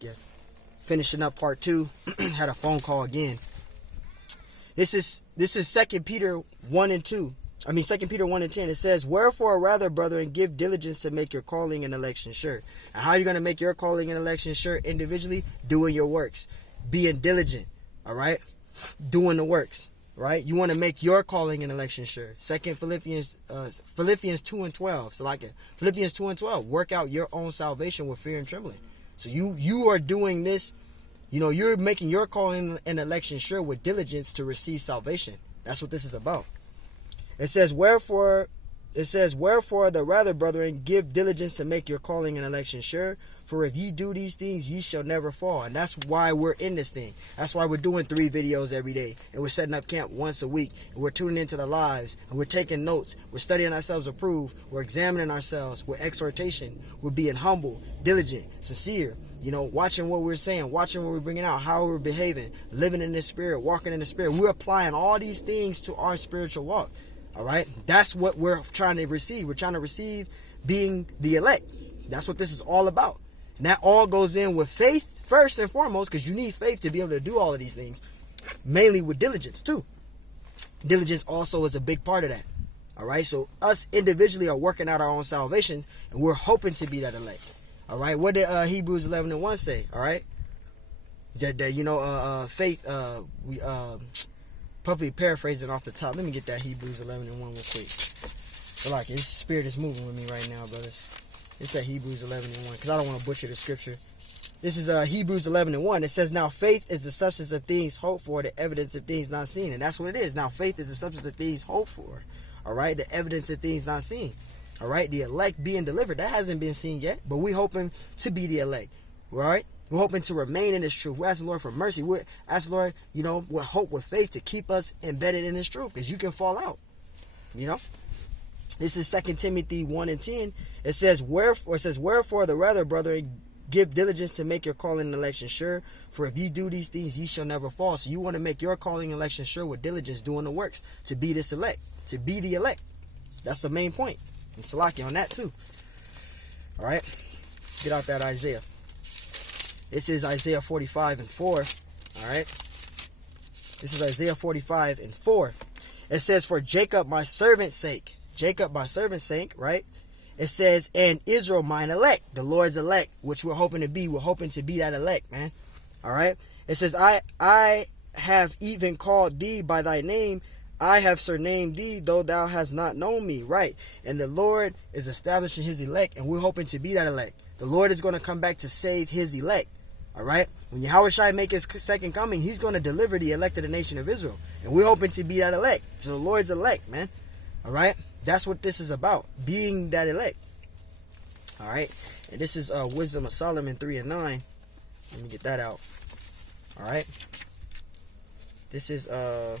Yeah. Finishing up part 2. Had a phone call again. This is 2 Peter 1 and 2. 2 Peter 1 and 10. It says, "Wherefore rather, brethren, give diligence to make your calling and election sure." And how are you going to make your calling and election sure? Individually, doing your works. Being diligent. Alright? Doing the works. Right? You want to make your calling and election sure. Philippians 2 and 12. So like Philippians 2 and 12. Work out your own salvation with fear and trembling. So you are doing this, you're making your calling and election sure with diligence to receive salvation. That's what this is about. It says, wherefore the rather, brethren, give diligence to make your calling and election sure. For if ye do these things, ye shall never fall. And that's why we're in this thing. That's why we're doing 3 videos every day. And we're setting up camp once a week. And we're tuning into the lives. And we're taking notes. We're studying ourselves approved. We're examining ourselves with exhortation. We're being humble, diligent, sincere. Watching what we're saying, watching what we're bringing out, how we're behaving, living in the spirit, walking in the spirit. We're applying all these things to our spiritual walk. All right? That's what we're trying to receive. We're trying to receive being the elect. That's what this is all about. And that all goes in with faith first and foremost, because you need faith to be able to do all of these things. Mainly with diligence too. Diligence also is a big part of that. All right? So us individually are working out our own salvation, and we're hoping to be that elect. All right? What did Hebrews 11 and 1 say? All right? Faith, we probably paraphrasing off the top. Let me get that Hebrews 11 and 1 real quick. But like, this spirit is moving with me right now, brothers. It's that Hebrews 11 and 1, because I don't want to butcher the scripture. This is Hebrews 11 and 1. It says, "Now faith is the substance of things hoped for, the evidence of things not seen." And that's what it is. Now faith is the substance of things hoped for. All right? The evidence of things not seen. All right? The elect being delivered. That hasn't been seen yet, but we're hoping to be the elect. All right? We're hoping to remain in this truth. We're asking Lord for mercy. We're asking Lord, with hope, with faith, to keep us embedded in this truth, because you can fall out. This is 2 Timothy 1 and 10. It says, "Wherefore the rather, brethren, give diligence to make your calling and election sure. For if ye do these things, ye shall never fall." So you want to make your calling and election sure with diligence, doing the works, to be this elect, to be the elect. That's the main point. And Salaki on that too. All right? Get out that Isaiah. This is Isaiah 45 and 4. All right? This is Isaiah 45 and 4. It says, "For Jacob my servant's sake." Jacob my servant's sake, right? It says, "And Israel mine elect," the Lord's elect, which we're hoping to be. We're hoping to be that elect, man. All right? It says, I have even called thee by thy name. I have surnamed thee, though thou hast not known me. Right? And the Lord is establishing his elect, and we're hoping to be that elect. The Lord is going to come back to save his elect. All right? When Yahushua make his second coming, he's going to deliver the elect of the nation of Israel. And we're hoping to be that elect. So the Lord's elect, man. All right? That's what this is about, being that elect. All right? And this is Wisdom of Solomon 3 and 9. Let me get that out. All right? This is, let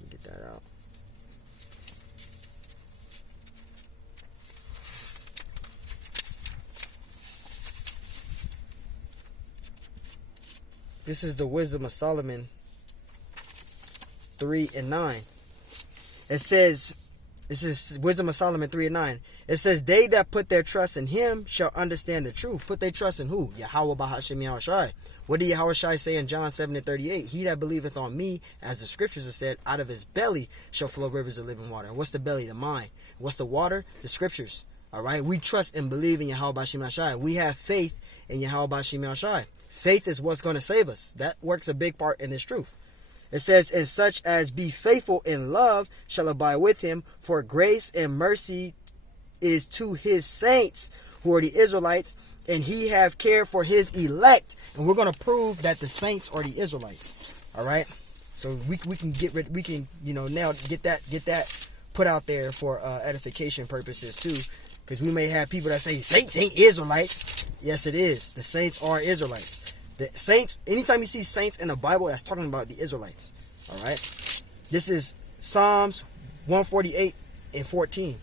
me get that out. This is the Wisdom of Solomon 3 and 9. It says, this is Wisdom of Solomon 3 and 9. It says, "They that put their trust in him shall understand the truth." Put their trust in who? Yahweh Bahashem Yahushai. What did Yahushai say in John 7 and 38? "He that believeth on me, as the scriptures have said, out of his belly shall flow rivers of living water." And what's the belly? The mind. What's the water? The scriptures. All right? We trust and believe in Yahweh Bahashem Yahushai. We have faith in Yahweh Bahashem Yahushai. Faith is what's going to save us. That works a big part in this truth. It says, "And such as be faithful in love shall abide with him, for grace and mercy is to his saints, who are the Israelites, and he have care for his elect." And we're going to prove that the saints are the Israelites. All right? So we can get rid, we can, now get that put out there for edification purposes too. Because we may have people that say saints ain't Israelites. Yes, it is. The saints are Israelites. The saints, anytime you see saints in the Bible, that's talking about the Israelites. All right? This is Psalms 148 and 14.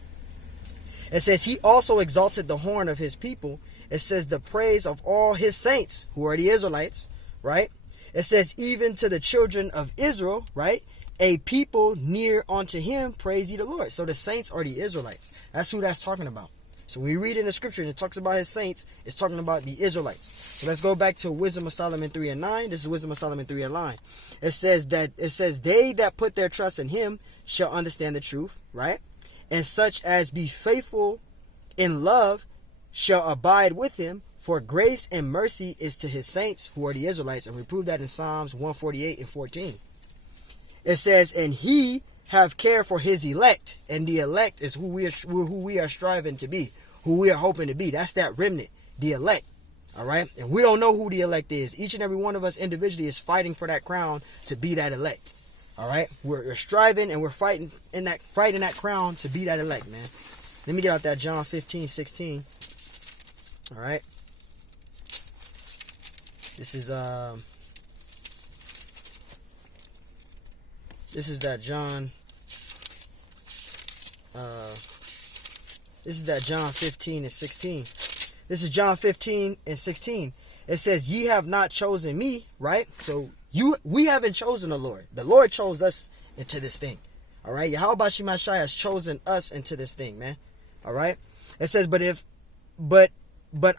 It says, "He also exalted the horn of his people." It says, "The praise of all his saints," who are the Israelites, right? It says, "Even to the children of Israel," right? "A people near unto him, praise ye the Lord." So the saints are the Israelites. That's who that's talking about. So when we read in the scripture and it talks about his saints, it's talking about the Israelites. So let's go back to Wisdom of Solomon 3 and 9. This is Wisdom of Solomon 3 and 9. It says they that put their trust in him shall understand the truth, right? And such as be faithful in love shall abide with him, for grace and mercy is to his saints, who are the Israelites. And we prove that in Psalms 148 and 14. It says, and he have care for his elect, and the elect is who we are striving to be, who we are hoping to be. That's that remnant, the elect. All right, and we don't know who the elect is. Each and every one of us individually is fighting for that crown to be that elect. All right, we're striving and we're fighting that crown to be that elect, man. Let me get out that John 15:16. All right, this is that John. This is that John 15 and 16. This is John 15 and 16. It says, ye have not chosen me, right? So we haven't chosen the Lord. The Lord chose us into this thing. All right. Yahweh Shemashai has chosen us into this thing, man. All right. It says, but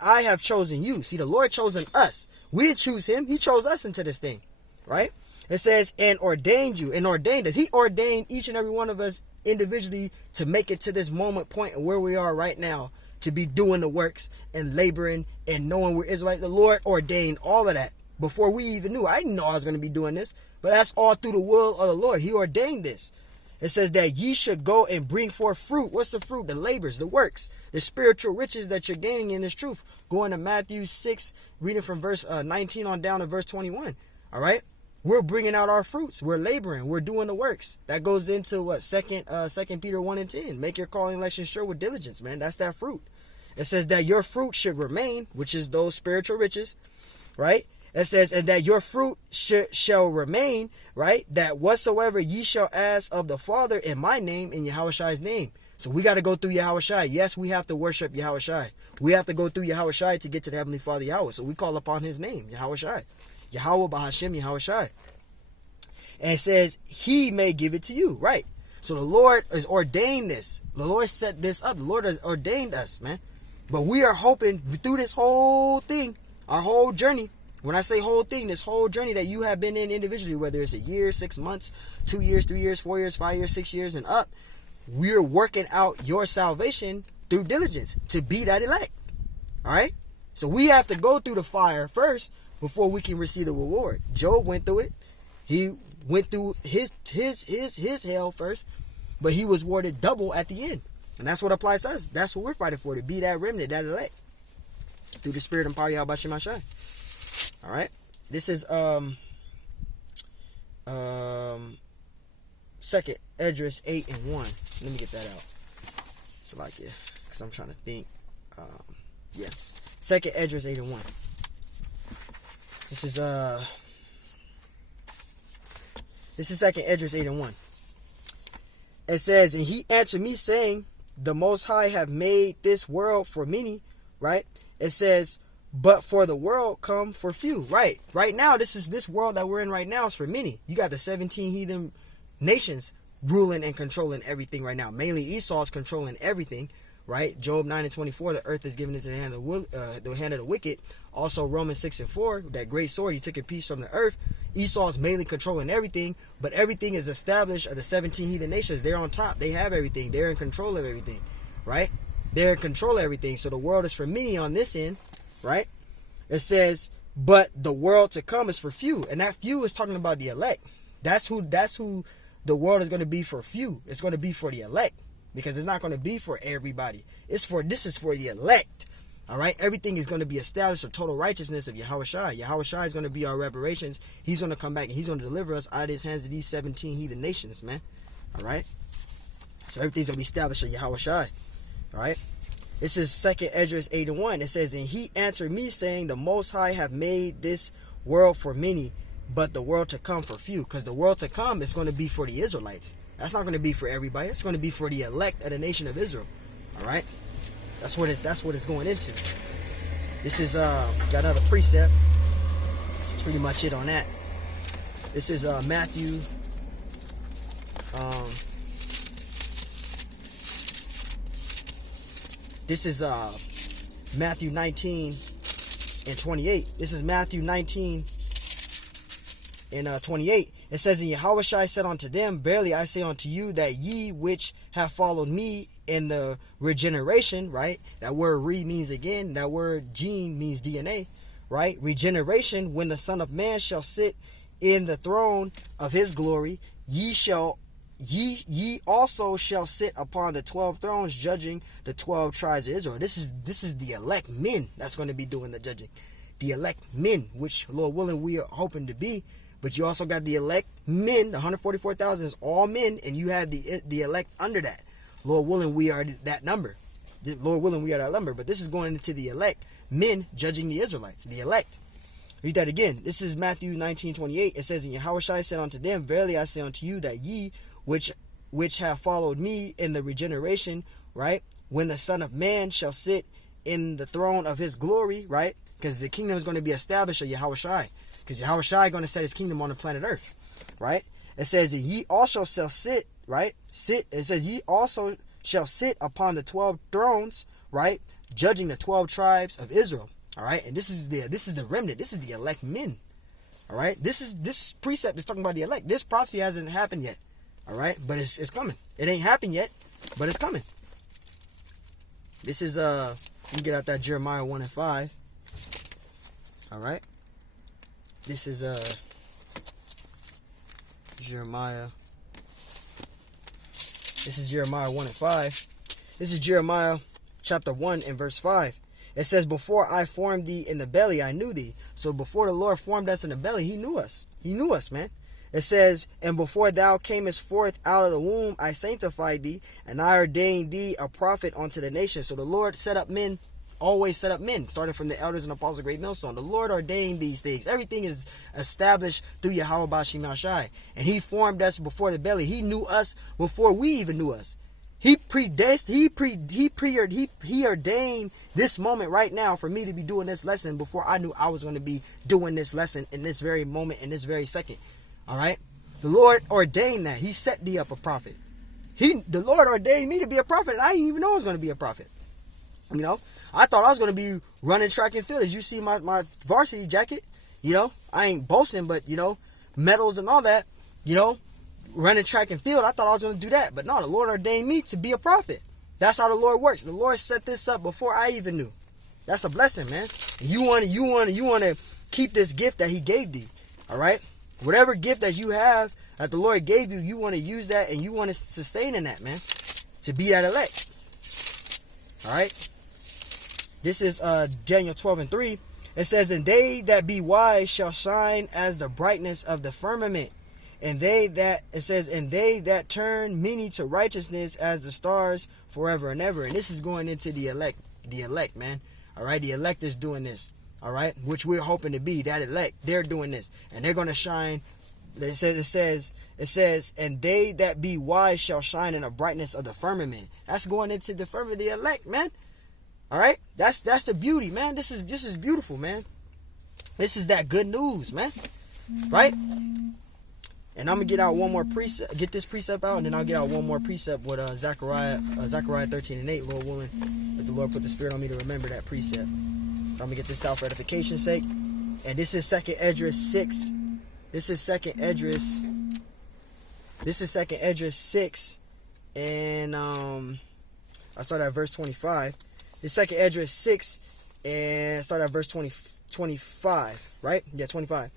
I have chosen you. See, the Lord chosen us. We didn't choose him. He chose us into this thing. Right. It says, and ordained you, and ordained us. He ordained each and every one of us individually to make it to this moment point where we are right now, to be doing the works and laboring and knowing we're Israelites. The Lord ordained all of that before we even knew. I didn't know I was going to be doing this, but that's all through the will of the Lord. He ordained this. It says that ye should go and bring forth fruit. What's the fruit? The labors, the works, the spiritual riches that you're gaining in this truth. Going to Matthew 6, reading from verse 19 on down to verse 21. All right. We're bringing out our fruits. We're laboring. We're doing the works. That goes into what? Second Peter 1 and 10. Make your calling election sure with diligence, man. That's that fruit. It says that your fruit should remain, which is those spiritual riches, right? It says, and that your fruit shall remain, right? That whatsoever ye shall ask of the Father in my name, in Yahushai's name. So we got to go through Yahushai. Yes, we have to worship Yahushai. We have to go through Yahushai to get to the Heavenly Father Yahweh. So we call upon his name, Yahushai. Yahweh Bahashem Yahushai. And it says, he may give it to you, right? So the Lord has ordained this. The Lord set this up. The Lord has ordained us, man. But we are hoping through this whole thing, our whole journey. When I say whole thing, this whole journey that you have been in individually, whether it's a year, 6 months, 2 years, 3 years, 4 years, 5 years, 6 years, and up, we're working out your salvation through diligence to be that elect. All right? So we have to go through the fire first before we can receive the reward. Job went through it. He went through his hell first, but he was rewarded double at the end. And that's what applies to us. That's what we're fighting for, to be that remnant, that elect, through the spirit and power of Yahweh Shemashai. All right. This is Second Esdras 8 and 1. Let me get that out. So like, yeah, because I'm trying to think. Yeah. Second Esdras 8 and 1. This is Second Esdras 8 and 1. It says, and he answered me saying, the Most High have made this world for many, right? It says, but for the world come for few, right? Right now, this world that we're in right now is for many. You got the 17 heathen nations ruling and controlling everything right now. Mainly Esau is controlling everything, right? Job 9 and 24, the earth is given into the hand of the wicked. Also Romans 6 and 4, that great sword, he took a piece from the earth. Esau is mainly controlling everything, but everything is established of the 17 heathen nations. They're on top. They have everything. They're in control of everything, right? They're in control of everything. So the world is for many on this end, right? It says, but the world to come is for few. And that few is talking about the elect. That's who the world is going to be for few. It's going to be for the elect, because it's not going to be for everybody. This is for the elect. All right, everything is going to be established, a total righteousness of Yahushai. Yahushai is going to be our reparations. He's going to come back and he's going to deliver us out of his hands of these 17 heathen nations, man. All right, so everything's going to be established of Yahushai. All right, this is Second Esdras 8 and 1. It says, and he answered me saying, the Most High have made this world for many, but the world to come for few. Because the world to come is going to be for the Israelites. That's not going to be for everybody. It's going to be for the elect of the nation of Israel. All right. That's what it's going into. This is got another precept. That's pretty much it on that. This is Matthew This is Matthew 19 and 28. This is Matthew 19 and 28. It says, and Yahushua said unto them, verily I say unto you, that ye which have followed me in the regeneration, right? That word re means again, that word gene means DNA, right? Regeneration, when the Son of Man shall sit in the throne of his glory, ye also shall sit upon the 12 thrones, judging the 12 tribes of Israel. This is the elect men that's going to be doing the judging. The elect men, which Lord willing we are hoping to be. But you also got the elect men. The 144,000 is all men, and you have the elect under that. Lord willing, we are that number. Lord willing, we are that number. But this is going into the elect men judging the Israelites, the elect. Read that again. This is Matthew 19:28. It says, and Yahushua said unto them, verily I say unto you, that ye which have followed me in the regeneration, right? When the Son of Man shall sit in the throne of his glory, right? Because the kingdom is going to be established of Yahushua. Because Yahushua is going to set his kingdom on the planet Earth, right? It says that ye also shall sit, right? It says ye also shall sit upon the 12 thrones, right? Judging the 12 tribes of Israel, all right? And this is the remnant. This is the elect men, all right? This precept is talking about the elect. This prophecy hasn't happened yet, all right? But it's coming. It ain't happened yet, but it's coming. This is let me get out that Jeremiah 1 and 5, all right? This is Jeremiah. This is Jeremiah 1 and 5. This is Jeremiah chapter 1 and verse 5. It says, before I formed thee in the belly, I knew thee. So before the Lord formed us in the belly, he knew us. He knew us, man. It says, and before thou camest forth out of the womb, I sanctified thee, and I ordained thee a prophet unto the nations. So the Lord set up men. Always set up men, starting from the elders and apostles of Great Millstone. The Lord ordained these things. Everything is established through Yahweh Bashim Shai. And he formed us before the belly. He knew us before we even knew us. He ordained this moment right now for me to be doing this lesson before I knew I was going to be doing this lesson in this very moment, in this very second. All right? The Lord ordained that. He set thee up a prophet. The Lord ordained me to be a prophet, and I didn't even know I was going to be a prophet. You know, I thought I was going to be running track and field. As you see my varsity jacket, you know, I ain't boasting, but, you know, medals and all that, you know, running track and field. I thought I was going to do that. But no, the Lord ordained me to be a prophet. That's how the Lord works. The Lord set this up before I even knew. That's a blessing, man. You want to keep this gift that he gave thee. All right. Whatever gift that you have that the Lord gave you, you want to use that and you want to sustain in that, man. To be that elect. All right. This is Daniel 12 and 3. It says, and they that be wise shall shine as the brightness of the firmament. And they that turn many to righteousness as the stars forever and ever. And this is going into the elect, man. All right. The elect is doing this. All right. Which we're hoping to be that elect. They're doing this and they're going to shine. It says, and they that be wise shall shine in the brightness of the firmament. That's going into the firmament, the elect, man. All right, that's the beauty, man. This is beautiful, man. This is that good news, man. Right? And I'm gonna get out one more precept, get this precept out, and then I'll get out one more precept with Zechariah 13 and 8, Lord willing, if the Lord put the Spirit on me to remember that precept. I'm gonna get this out for edification's sake. And this is 2nd Esdras 6. This is 2nd Esdras. This is 2nd Esdras 6, and I start at verse 25. It's 2nd Esdras 6 and start at verse 25, right? Yeah, 25.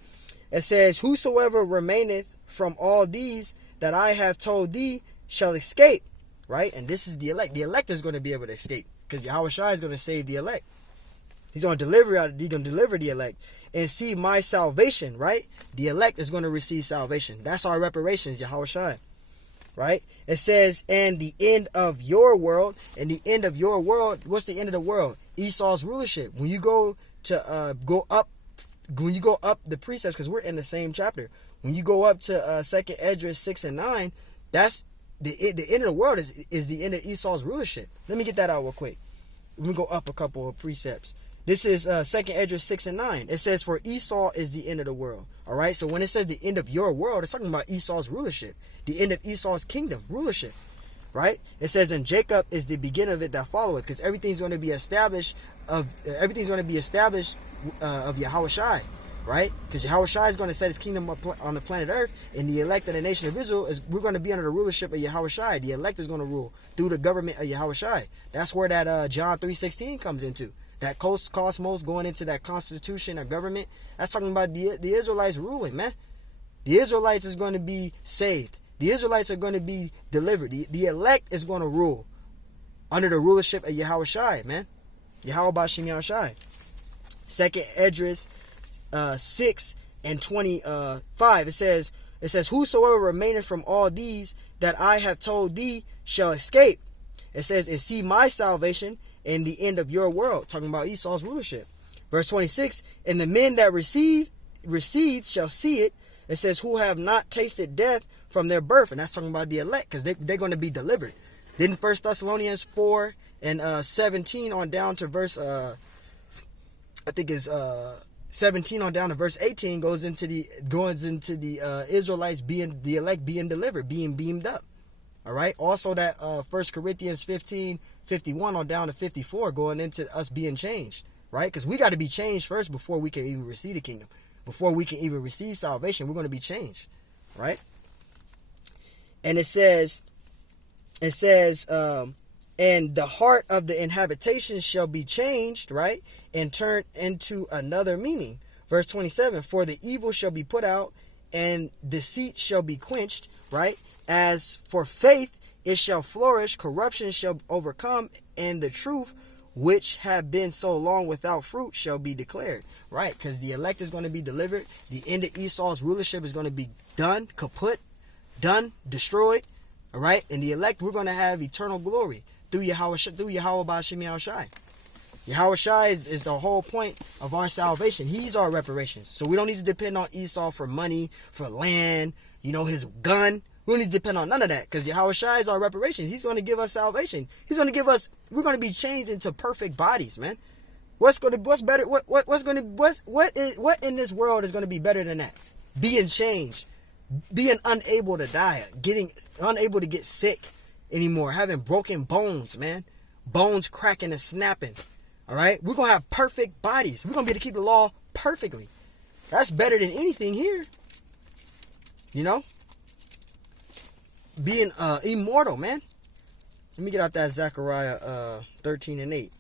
It says, whosoever remaineth from all these that I have told thee shall escape, right? And this is the elect. The elect is going to be able to escape because Yahushua is going to save the elect. He's going to deliver the elect and see my salvation, right? The elect is going to receive salvation. That's our reparations, Yahushua. Right? It says, and the end of your world, and the end of your world, what's the end of the world? Esau's rulership. When you go up the precepts, because we're in the same chapter, when you go up to 2nd Esdras 6 and 9, that's the end of the world is the end of Esau's rulership. Let me get that out real quick. Let me go up a couple of precepts. This is 2nd Esdras 6 and 9. It says, for Esau is the end of the world. All right. So when it says the end of your world, it's talking about Esau's rulership. The end of Esau's kingdom, rulership. right? It says, and Jacob is the beginning of it that followeth, because everything's going to be established of Yahweh Shai, right? Because Yahweh Shai is going to set his kingdom up on the planet Earth, and the elect of the nation of Israel we're going to be under the rulership of Yahweh Shai. The elect is going to rule through the government of Yahweh Shai. That's where that John 3:16 comes into. That cosmos going into that constitution or government. That's talking about the Israelites ruling, man. The Israelites is going to be saved. The Israelites are going to be delivered. The elect is going to rule under the rulership of Yahweh Shai, man. Yahweh Bashim Yahweh Shai. 2nd Esdras 6:25. It says, whosoever remaineth from all these that I have told thee shall escape. It says, and see my salvation in the end of your world. Talking about Esau's rulership. Verse 26, and the men that received shall see it. It says, who have not tasted death from their birth. And that's talking about the elect, because they're going to be delivered. Then 1 Thessalonians 4:17 on down to verse, I think it's 17 on down to verse 18 goes into the Israelites being, the elect being delivered, being beamed up. All right. Also that 1 Corinthians 15:51 on down to 54 going into us being changed. Right. Because we got to be changed first before we can even receive the kingdom. Before we can even receive salvation, we're going to be changed. Right. And it says, and the heart of the inhabitation shall be changed, right, and turned into another meaning. Verse 27, for the evil shall be put out, and deceit shall be quenched, right? As for faith, it shall flourish, corruption shall overcome, and the truth, which have been so long without fruit, shall be declared, right? Because the elect is going to be delivered. The end of Esau's rulership is going to be done, kaput, done, destroyed, all right? And the elect, we're going to have eternal glory through Yahweh Bashim Yahweh Shai. Yahweh Shai is the whole point of our salvation. He's our reparations. So we don't need to depend on Esau for money, for land, his gun. We don't need to depend on none of that, because Yahweh Shai is our reparations. He's going to give us salvation. He's going to give us, we're going to be changed into perfect bodies, man. What's in this world is going to be better than that? Being changed, being unable to die, unable to get sick anymore, having broken bones, man, bones cracking and snapping. All right, we're gonna have perfect bodies. We're gonna be able to keep the law perfectly. That's better than anything here. Being immortal, man. Let me get out that Zechariah 13:8.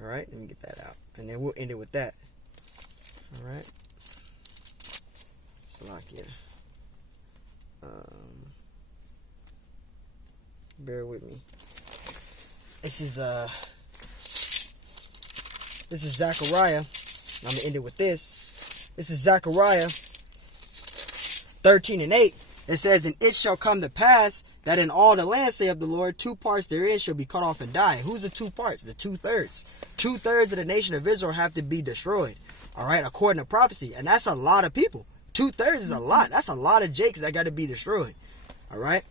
All right, let me get that out, and then we'll end it with that. All right, Salakia. Bear with me. This is Zechariah. I'm gonna end it with this. This is Zechariah 13:8. It says, and it shall come to pass that in all the land, say of the Lord, 2 parts therein shall be cut off and die. Who's the 2 parts? The 2/3. 2/3 of the nation of Israel have to be destroyed. All right, according to prophecy, and that's a lot of people. 2/3 is a lot. That's a lot of Jakes that got to be destroyed. All right.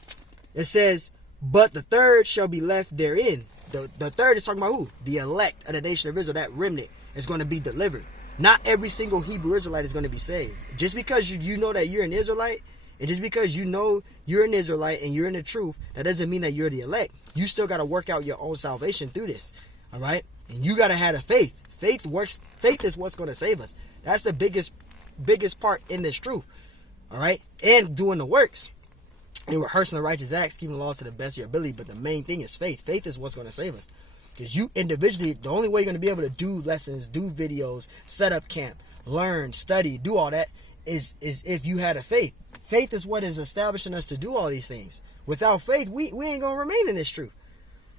It says, but the third shall be left therein. The third is talking about who? The elect of the nation of Israel. That remnant is going to be delivered. Not every single Hebrew Israelite is going to be saved. Just because you know that you're an Israelite, and just because you know you're an Israelite and you're in the truth, that doesn't mean that you're the elect. You still got to work out your own salvation through this. All right. And you got to have a faith. Faith works. Faith is what's going to save us. That's the biggest part in this truth. All right. And doing the works. And rehearsing the righteous acts, keeping the laws to the best of your ability. But the main thing is faith. Faith is what's going to save us. Because you individually, the only way you're going to be able to do lessons, do videos, set up camp, learn, study, do all that is if you had a faith. Faith is what is establishing us to do all these things. Without faith, we ain't going to remain in this truth.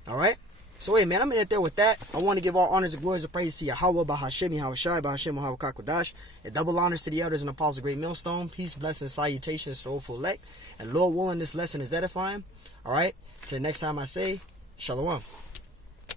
All right? So, hey, man, I'm in it there with that. I want to give all honors and glories and praise to Yahweh, Bahashem, Yahweh Shai, Bahashem, Yahweh Kakodash. And double honors to the elders and apostles of Great Millstone. Peace, blessings, salutations, soulful elect. And Lord willing, this lesson is edifying. All right? Till the next time I say, Shalom.